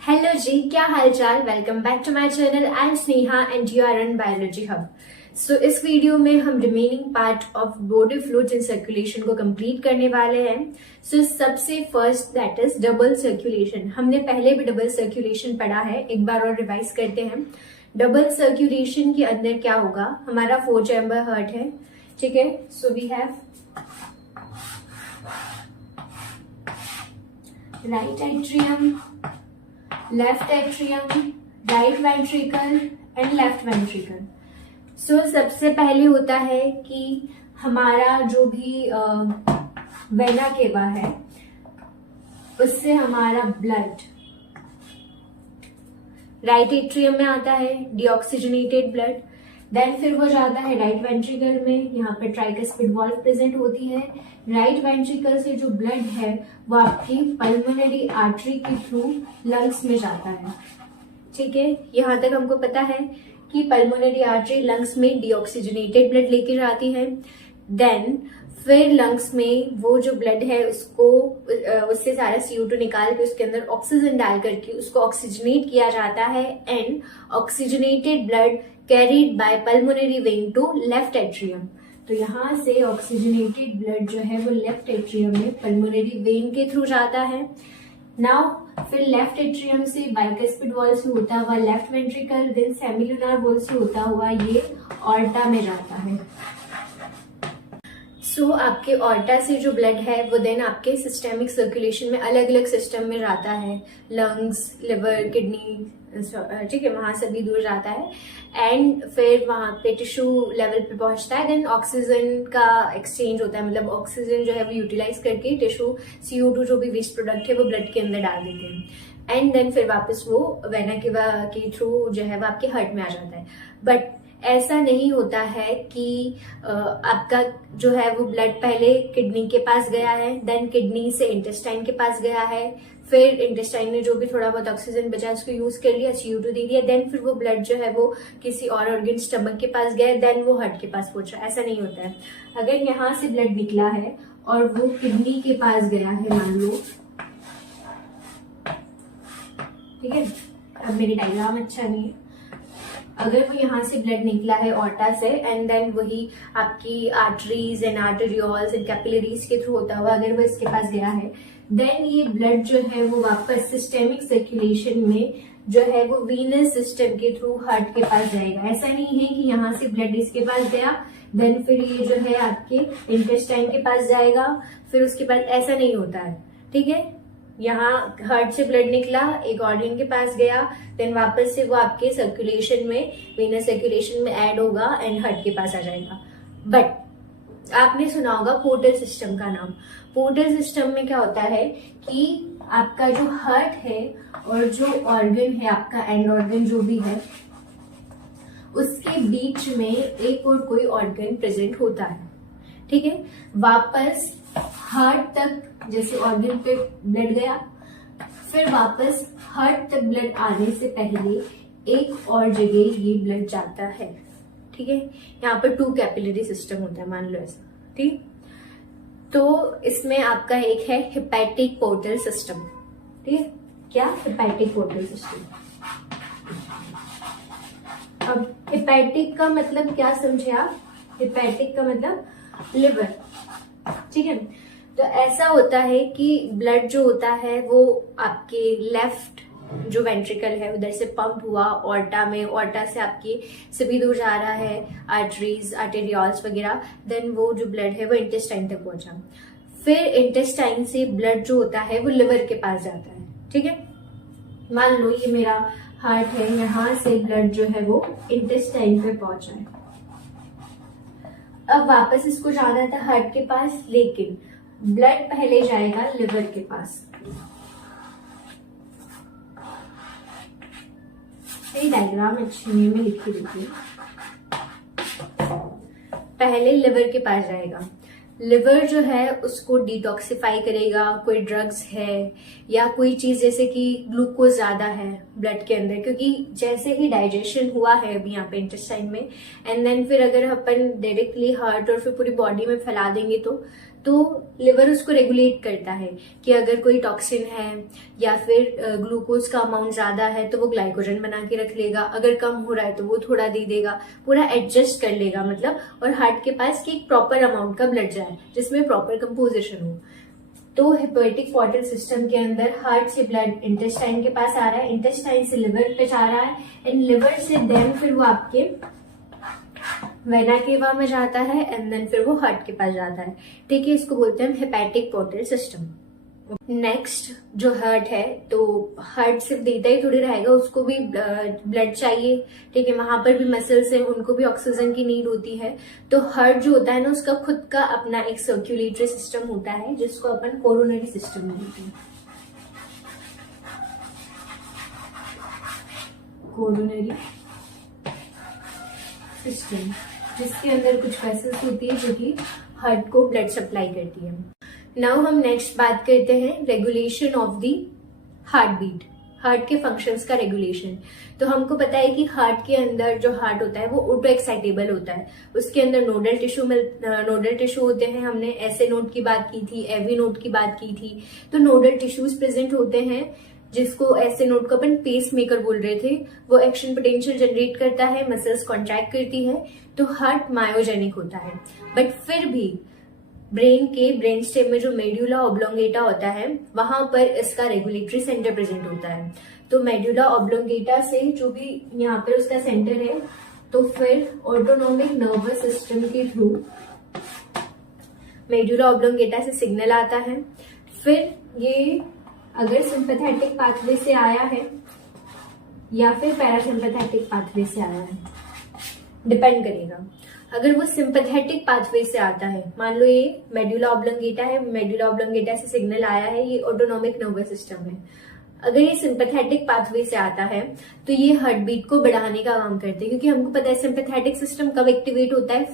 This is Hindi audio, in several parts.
हेलो जी, क्या हालचाल। Welcome back to my channel. I am Sneha and you are on biology hub. So इस वीडियो में हम remaining part of body fluids in circulation को कंप्लीट करने वाले हैं। सो सबसे first that is double circulation. हमने पहले भी डबल सर्कुलेशन पढ़ा है, एक बार और रिवाइज करते हैं। डबल सर्कुलेशन के अंदर क्या होगा, हमारा 4 चैम्बर हार्ट है, ठीक है। So we have right atrium, left atrium, right ventricle and left ventricle. So सबसे पहले होता है कि हमारा जो भी वेना केवा है उससे हमारा ब्लड राइट एट्रियम में आता है, डीऑक्सीजनेटेड ब्लड। देन फिर वो जाता है राइट वेंट्रिकल में, यहाँ पे ट्राइकस्पिड वॉल्व प्रेजेंट होती है। राइट वेंट्रिकल से जो ब्लड है वो आपकी पल्मोनरी आर्टरी के थ्रू लंग्स में जाता है, ठीक है। यहाँ तक हमको पता है कि पल्मोनरी आर्टरी लंग्स में डीऑक्सीजनेटेड ब्लड लेके जाती है। देन फिर लंग्स में वो जो ब्लड है उससे सारा CO2 निकाल के उसके अंदर ऑक्सीजन डाल करके उसको ऑक्सीजनेट किया जाता है and oxygenated blood carried by pulmonary vein to left atrium. तो यहाँ से ऑक्सीजनेटेड ब्लड जो है वो लेफ्ट एट्रियम में पल्मोनरी वेन के थ्रू जाता है। नाउ फिर लेफ्ट एट्रियम से बाइकस्पिड वॉल से होता हुआ left ventricle, then semilunar valve से होता हुआ ये ऑर्टा में जाता है। सो आपके ऑर्टा से जो ब्लड है वो देन आपके सिस्टेमिक सर्कुलेशन में अलग अलग सिस्टम में जाता है, लंग्स, लिवर, किडनी, ठीक है, वहां से भी दूर जाता है एंड फिर वहां पे टिश्यू लेवल पे पहुंचता है। देन ऑक्सीजन का एक्सचेंज होता है, मतलब ऑक्सीजन जो है वो यूटिलाइज करके टिश्यू CO2 जो भी वेस्ट प्रोडक्ट है वो ब्लड के अंदर डाल देते हैं एंड देन फिर वापस वो वेना केवा के थ्रू जो है वो आपके हार्ट में आ जाता है। बट ऐसा नहीं होता है कि आपका जो है वो ब्लड पहले किडनी के पास गया है, देन किडनी से इंटेस्टाइन के पास गया है, फिर इंटेस्टाइन ने जो भी थोड़ा बहुत ऑक्सीजन बचा उसको यूज कर लिया, CO2 दे दिया, देन फिर वो ब्लड जो है वो किसी और ऑर्गन स्टमक के पास गया, देन वो हार्ट के पास पहुंचा। ऐसा नहीं होता है। अगर यहाँ से ब्लड निकला है और वो किडनी के पास गया है, मान लो, ठीक है, अब मेरी डायग्राम अच्छा नहीं है। अगर वो यहाँ से ब्लड निकला है ऑर्टा से एंड देन वही आपकी arteries and arterioles and capillaries के थ्रू होता हुआ अगर वो इसके पास गया है, देन ये ब्लड जो है वो वापस सिस्टेमिक सर्कुलेशन में जो है वो वीनस सिस्टम के थ्रू हार्ट के पास जाएगा। ऐसा नहीं है कि यहाँ से ब्लड इसके पास गया देन फिर ये जो है आपके इंटेस्टाइन के पास जाएगा, फिर उसके बाद ऐसा नहीं होता है, ठीक है। यहाँ हार्ट से ब्लड निकला, एक ऑर्गन के पास गया, देन वापस से वो आपके सर्कुलेशन में, वीनस सर्कुलेशन में ऐड होगा एंड हार्ट के पास आ जाएगा। बट आपने सुना होगा पोर्टल सिस्टम का नाम। पोर्टल सिस्टम में क्या होता है कि आपका जो हार्ट है और जो ऑर्गन है, आपका एंड ऑर्गन जो भी है, उसके बीच में एक और कोई ऑर्गन प्रेजेंट होता है, ठीक है। वापस हार्ट तक जैसे ऑर्गन पे ब्लड गया, फिर वापस हार्ट तक ब्लड आने से पहले एक और जगह ये ब्लड जाता है, ठीक है। यहाँ पर 2 कैपिलरी सिस्टम होता है, मान लो ऐसा, ठीक। तो इसमें आपका एक है हेपेटिक पोर्टल सिस्टम, ठीक है। क्या? Hepatic portal system. अब हेपेटिक का मतलब क्या समझे आप? हेपेटिक का मतलब लिवर, ठीक है। तो ऐसा होता है कि ब्लड जो होता है वो आपके लेफ्ट जो वेंट्रिकल है उधर से पंप हुआ ऑर्टा में, ऑर्टा से आपकी सभी दूर जा रहा है, आर्टरीज, आर्टेरियोल्स वगैरह, देन वो जो ब्लड है वो इंटेस्टाइन तक पहुंचा। फिर इंटेस्टाइन से ब्लड जो होता है वो लिवर के पास जाता है, ठीक है। मान लो ये मेरा हार्ट है, यहाँ से ब्लड जो है वो इंटेस्टाइन पे पहुंचा है। अब वापस इसको जाना था हार्ट के पास, लेकिन ब्लड पहले जाएगा लिवर के पास। ये डायग्राम अच्छी नहीं, मैं लिख के देती हूँ। पहले लिवर के पास जाएगा, लिवर जो है उसको डिटॉक्सिफाई करेगा, कोई ड्रग्स है या कोई चीज जैसे कि ग्लूकोज ज्यादा है ब्लड के अंदर, क्योंकि जैसे ही डाइजेशन हुआ है अभी यहाँ पे इंटेस्टाइन में एंड देन फिर अगर अपन डायरेक्टली हार्ट और फिर पूरी बॉडी में फैला देंगे तो तो लिवर उसको रेगुलेट करता है कि अगर कोई टॉक्सिन है या फिर ग्लूकोज का अमाउंट ज्यादा है तो वो ग्लाइकोजन बना के रख लेगा, अगर कम हो रहा है तो वो थोड़ा दे देगा, पूरा एडजस्ट कर लेगा मतलब, और हार्ट के पास कि एक प्रॉपर अमाउंट का ब्लड जाए जिसमें प्रॉपर कंपोजिशन हो। तो हेपेटिक पोर्टल सिस्टम के अंदर हार्ट से ब्लड इंटेस्टाइन के पास आ रहा है, इंटेस्टाइन से लिवर पे जा रहा है, एंड लिवर से देन फिर वो आपके वेना केवा में जाता है, एंड देन फिर वो हार्ट के पास जाता है। ठीक है, इसको बोलते हैं हेपेटिक पोर्टल सिस्टम। नेक्स्ट जो हार्ट है, तो हार्ट सिर्फ देता ही थोड़ी रहेगा, उसको भी ब्लड चाहिए। ठीक है, वहां पर भी मसल्स हैं, उनको भी ऑक्सीजन की नीड होती है। तो हार्ट जो होता है ना, उसका खुद का अपना एक सर्कुलेटरी सिस्टम होता है जिसको अपन कोरोनरी सिस्टम बोलते हैं। कोरोनरी सिस्टम, जिसके अंदर कुछ वेसल्स होती है जो कि हार्ट को ब्लड सप्लाई करती है। नाउ हम नेक्स्ट बात करते हैं regulation of the heart beat, heart के फंक्शंस का रेगुलेशन। तो हमको पता है कि हार्ट के अंदर जो हार्ट होता है वो ऑटो एक्साइटेबल होता है, उसके अंदर नोडल टिश्यू होते हैं। हमने एसए नोड की बात की थी, एवी नोड की बात की थी। तो नोडल टिश्यूज प्रेजेंट होते हैं, जिसको एसए नोड को अपन पेस मेकर बोल रहे थे। वो एक्शन पोटेंशियल जनरेट करता है, मसल्स कॉन्ट्रैक्ट करती है, तो हार्ट मायोजेनिक होता है। बट फिर भी ब्रेन स्टेम में जो मेड्यूला ऑब्लोंगेटा होता है, वहां पर इसका रेगुलेटरी सेंटर प्रेजेंट होता है। तो मेड्यूला ऑब्लोंगेटा से जो भी यहाँ पर उसका सेंटर है, तो फिर ऑटोनोमिक नर्वस सिस्टम के थ्रू मेड्यूला ऑब्लोंगेटा से सिग्नल आता है। फिर ये अगर सिंपैथेटिक पाथवे से आया है या फिर पैरासिम्पैथेटिक पाथवे से आया है, डिपेंड करेगा। अगर वो सिंपैथेटिक पाथवे से आता है, मान लो ये मेड्यूला ऑब्लोंगेटा है, मेड्यूला ऑब्लोंगेटा से सिग्नल आया है, ये ऑटोनोमिक नर्वस सिस्टम है। अगर ये सिंपैथेटिक पाथवे से आता है तो ये हार्ट बीट को बढ़ाने का काम करते हैं, क्योंकि हमको पता है सिंपैथेटिक सिस्टम कब एक्टिवेट होता है,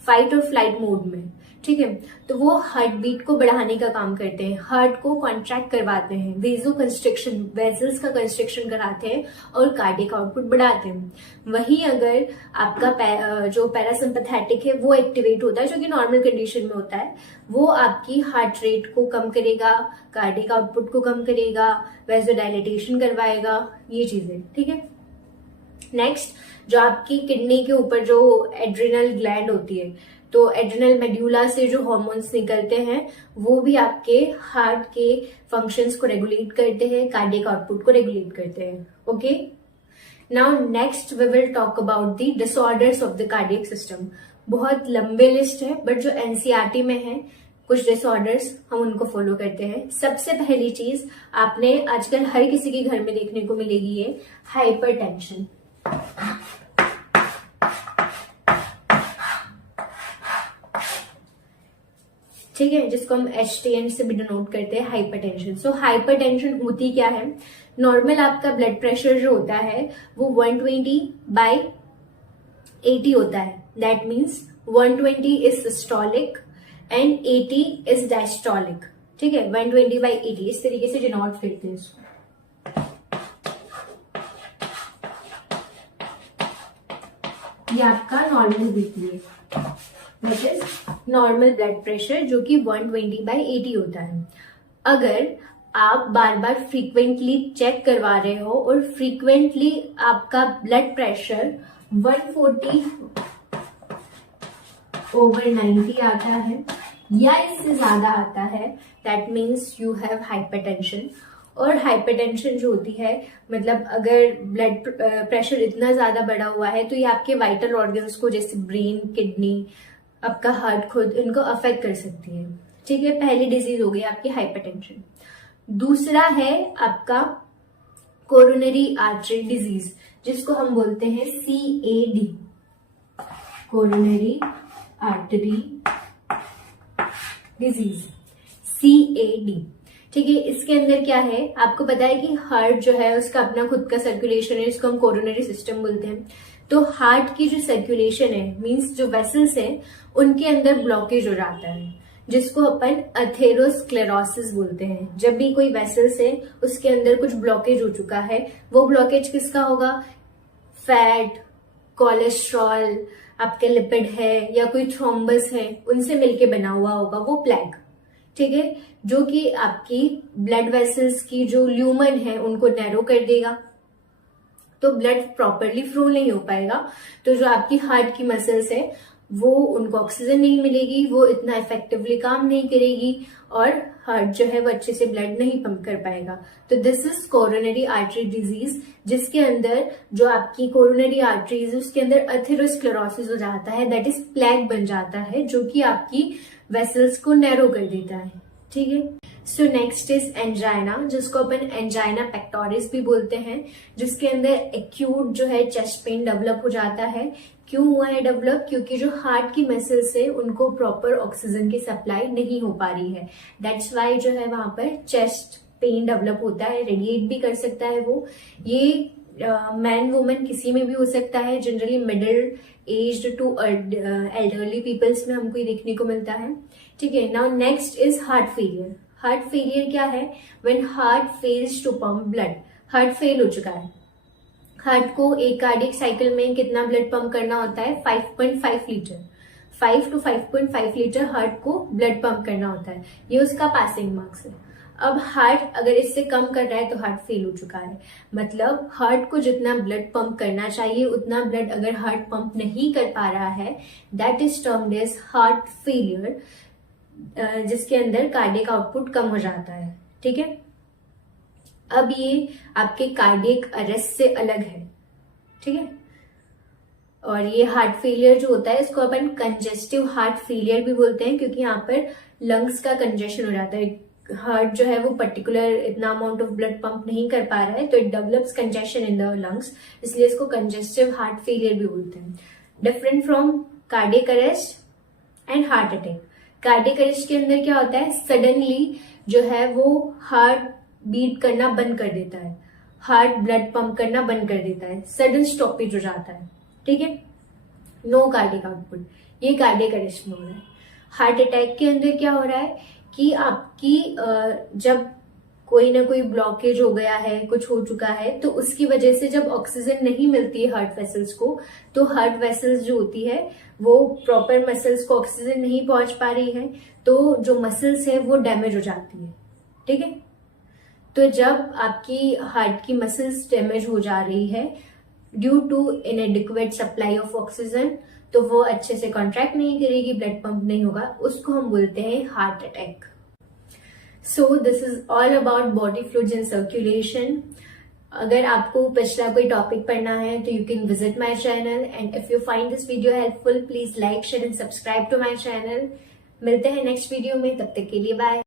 फाइट और फ्लाइट मोड में। ठीक है, तो वो हार्ट बीट को बढ़ाने का काम करते हैं, हार्ट को कॉन्ट्रैक्ट करवाते हैं, वेजो कंस्ट्रिक्शन, वेजल्स का कंस्ट्रिक्शन कराते हैं और कार्डियक आउटपुट बढ़ाते हैं। वहीं अगर आपका जो पैरासिम्पैथेटिक है वो एक्टिवेट होता है, जो कि नॉर्मल कंडीशन में होता है, वो आपकी हार्ट रेट को कम करेगा, कार्डियक आउटपुट को कम करेगा, वेजोडाइलेटेशन करवाएगा, ये चीजें। ठीक है, नेक्स्ट जो आपकी किडनी के ऊपर जो एड्रिनल ग्लैंड होती है, तो एड्रिनल मेड्यूला से जो हार्मोन्स निकलते हैं वो भी आपके हार्ट के फंक्शंस को रेगुलेट करते हैं, कार्डियक आउटपुट को रेगुलेट करते हैं। Okay, now next we will talk about the disorders of the cardiac system. बहुत लंबे लिस्ट है, बट जो एनसीईआरटी में है कुछ डिसऑर्डर्स हम उनको फॉलो करते हैं। सबसे पहली चीज आपने आजकल हर किसी के घर में देखने को मिलेगी, ये हाइपरटेंशन। ठीक है, जिसको हम HTN से भी डिनोट करते हैं, हाइपरटेंशन। सो हाइपरटेंशन होती क्या है, नॉर्मल आपका ब्लड प्रेशर जो होता है वो 120/80 होता है। That means 120 is systolic and 80 is diastolic. ठीक है, 120/80 इस तरीके से डिनोट करते हैं इसको। ये आपका नॉर्मल बीपी है, that is normal blood pressure, जो कि 120/80 होता है। अगर आप बार बार फ्रीक्वेंटली चेक करवा रहे हो और फ्रीक्वेंटली आपका ब्लड प्रेशर 140/90 आता है या इससे ज्यादा आता है, that means you have hypertension. और हाइपरटेंशन जो होती है, मतलब अगर ब्लड प्रेशर इतना ज्यादा बढ़ा हुआ है तो ये आपके वाइटल ऑर्गन्स को, जैसे ब्रेन, किडनी, आपका हार्ट खुद, इनको अफेक्ट कर सकती है। ठीक है, पहली डिजीज हो गई आपकी हाइपरटेंशन। दूसरा है आपका कोरोनरी आर्टरी डिजीज, जिसको हम बोलते हैं CAD, coronary artery disease, CAD। ठीक है, इसके अंदर क्या है, आपको पता है कि हार्ट जो है उसका अपना खुद का सर्कुलेशन है, इसको हम कोरोनरी सिस्टम बोलते हैं। तो हार्ट की जो सर्कुलेशन है, मींस जो वेसल्स हैं, उनके अंदर ब्लॉकेज हो जाता है, जिसको अपन अथेरोस्क्लेरोसिस बोलते हैं। जब भी कोई वेसल्स है उसके अंदर कुछ ब्लॉकेज हो चुका है, वो ब्लॉकेज किसका होगा, फैट, कोलेस्ट्रॉल, आपके लिपिड है या कोई थ्रोम्बस है उनसे मिलके बना हुआ होगा वो प्लैग, ठीक है, जो कि आपकी ब्लड वेसल्स की जो ल्यूमन है उनको नैरो कर देगा, तो ब्लड प्रॉपरली फ्लो नहीं हो पाएगा। तो जो आपकी हार्ट की मसल्स है वो उनको ऑक्सीजन नहीं मिलेगी, वो इतना इफेक्टिवली काम नहीं करेगी और हार्ट जो है वो अच्छे से ब्लड नहीं पंप कर पाएगा। तो this is coronary artery disease, जिसके अंदर जो आपकी कोरोनरी आर्टरीज है उसके अंदर अथेरोस्क्लेरोसिस हो जाता है, दैट इज प्लैग बन जाता है जो कि आपकी वेसल्स को नैरो कर देता है, ठीक है। सो नेक्स्ट इज एंजाइना, जिसको अपन एंजाइना पेक्टोरिस भी बोलते हैं, जिसके अंदर एक्यूट जो है चेस्ट पेन डेवलप हो जाता है। क्यों हुआ है डेवलप? क्योंकि जो हार्ट की मसल्स है उनको प्रॉपर ऑक्सीजन की सप्लाई नहीं हो पा रही है, दैट्स वाई जो है वहां पर चेस्ट पेन डेवलप होता है। रेडिएट भी कर सकता है वो, ये मैन वुमेन किसी में भी हो सकता है, generally middle aged to elderly peoples में हमको ये देखने को मिलता है, ठीक है। Now next is heart failure. Heart failure क्या है? When heart fails to pump blood, heart fail हो चुका है, हार्ट को एक कार्डियक साइकिल में कितना ब्लड पंप करना होता है? 5.5 लीटर, 5 to 5.5 लीटर हार्ट को ब्लड पंप करना होता है, ये उसका पासिंग मार्क्स है। अब हार्ट अगर इससे कम कर रहा है तो हार्ट फेल हो चुका है, मतलब हार्ट को जितना ब्लड पंप करना चाहिए उतना ब्लड अगर हार्ट पंप नहीं कर पा रहा है, that is termed as heart failure, जिसके अंदर कार्डियक आउटपुट कम हो जाता है, ठीक है। अब ये आपके कार्डियक अरेस्ट से अलग है, ठीक है। और ये हार्ट फेलियर जो होता है इसको अपन कंजेस्टिव हार्ट फेलियर भी बोलते हैं, क्योंकि यहाँ पर लंग्स का कंजेशन हो जाता है, हार्ट जो है वो पर्टिकुलर इतना अमाउंट ऑफ ब्लड पंप नहीं कर पा रहा है, तो it develops congestion in the lungs, इसलिए इसको कंजेस्टिव हार्ट फेलियर भी बोलते हैं। Different from cardiac arrest and heart attack. Cardiac arrest के अंदर क्या होता है? सडनली जो है वो हार्ट बीट करना बंद कर देता है, हार्ट ब्लड पंप करना बंद कर देता है, सडन स्टॉपेज हो जाता है, ठीक है, नो कार्डियक आउटपुट, ये कार्डियक अरेस्ट में हो रहा है। हार्ट अटैक के अंदर क्या हो रहा है कि आपकी जब कोई ना कोई ब्लॉकेज हो गया है, कुछ हो चुका है, तो उसकी वजह से जब ऑक्सीजन नहीं मिलती है हार्ट वेसल्स को, तो हार्ट वेसल्स जो होती है वो प्रॉपर मसल्स को ऑक्सीजन नहीं पहुंच पा रही है, तो जो मसल्स है वो डैमेज हो जाती है, ठीक है। तो जब आपकी हार्ट की मसल्स डैमेज हो जा रही है due to inadequate supply of oxygen, तो वो अच्छे से कॉन्ट्रैक्ट नहीं करेगी, ब्लड पंप नहीं होगा, उसको हम बोलते हैं heart attack. So this is all about body fluids and circulation. अगर आपको पिछला कोई टॉपिक पढ़ना है तो you can visit my channel, and if you find this video helpful please like share and subscribe to my channel. मिलते हैं नेक्स्ट वीडियो में, तब तक के लिए बाय।